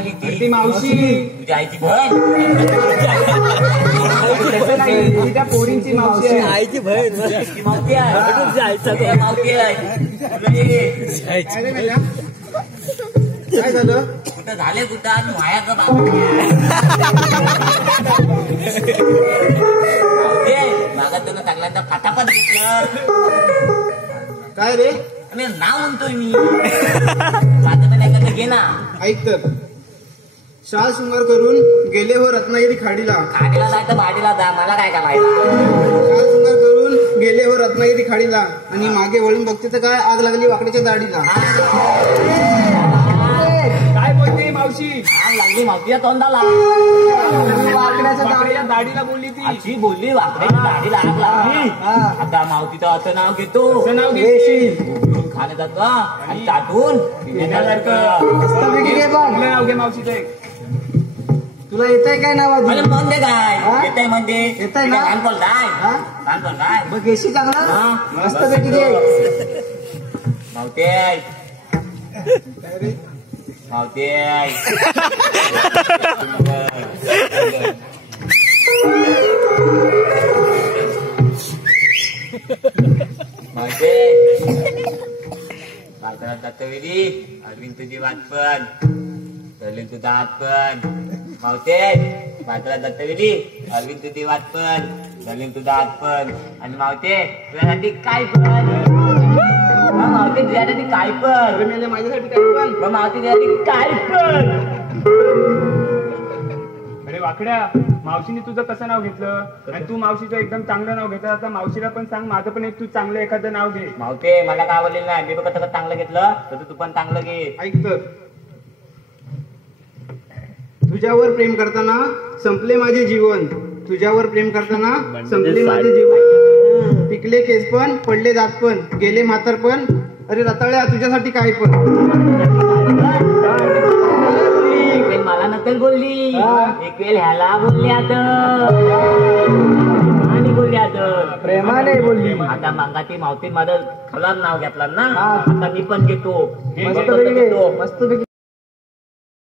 झाली ती मावशी तुझ्या आईची बहीण त्या पोरींची मावशी आहे. आईची बहीण मावती आहे मावती आहे. काय झालं? कुठं झाले कुठं आणि माया का मागा तुला चांगल्यांदा फाटाफाट घेतलं. काय रे? आणि नाव म्हणतोय मी माझं पण एखादं घे ना. ऐक तर, शाल शृंगार करून गेले हो रत्नागिरी खाडीला. खाडीला जायचं भाडीला जा, मला काय करायचं. शाल शृंगार करून गेले हो रत्नागिरी खाडीला आणि मागे वळून बघते तर काय आग लागली वाकड्याच्या दाढीला. काय बोलते मावशी? आग लागली मावतीच्या तोंडाला. वाकड्याच्या दाढीला बोलली ती. अशी बोलली वाकड्याच्या दाढीला आग लागली. आता मावतीचं असं नाव घेतो, नाव घेशील खाणे जातं आणि चाटून आपलं नाव घे मावशीचं एक. तुला येतंय काय नाव? म्हणते काय येतंय म्हणते येतंय ना? छान बोलताय छान बोलताय. मग घेशी चांगला मस्त पैकी घे. मावते मावते मावते बाजारात जातो वेळी अरविंद तुझी वाट पण अरविंद तुझा हात पण. मावते बाजारात जातो वेळी अरविंद तुझी वाट पण अरविंद तुझा हात पण. आणि मावते तुझ्यासाठी काय पण मावते तुझ्यासाठी काय पण माझ्यासाठी काय पण मग मावते तुझ्यासाठी काय पण. अरे वाकड्या, मावशीने तुझं कसं नाव घेतलं आणि तू मावशीचं एकदम चांगलं नाव घेतलं. आता मावशीला पण सांग माझं पण एक तू चांगलं एखादं नाव घे. मावते मला काय आवडलेलं नाही. मी बघ कसं चांगलं घेतलं तर तू पण चांगलं घे. ऐक तर, तुझ्यावर प्रेम करताना संपले माझे जीवन. तुझ्यावर प्रेम करताना संपले माझे जीवन. पिकले केस पण पडले दात पण गेले म्हातार पण. अरे रताळ्या तुझ्यासाठी काय पण. मला नकल बोलली एक वेळ ह्याला बोलली आता आणि बोलली आता प्रेमाने बोलली. आता मागा ती मावती माझं खराब नाव घेतलं ना. आता मी पण घेतो मस्त पैकी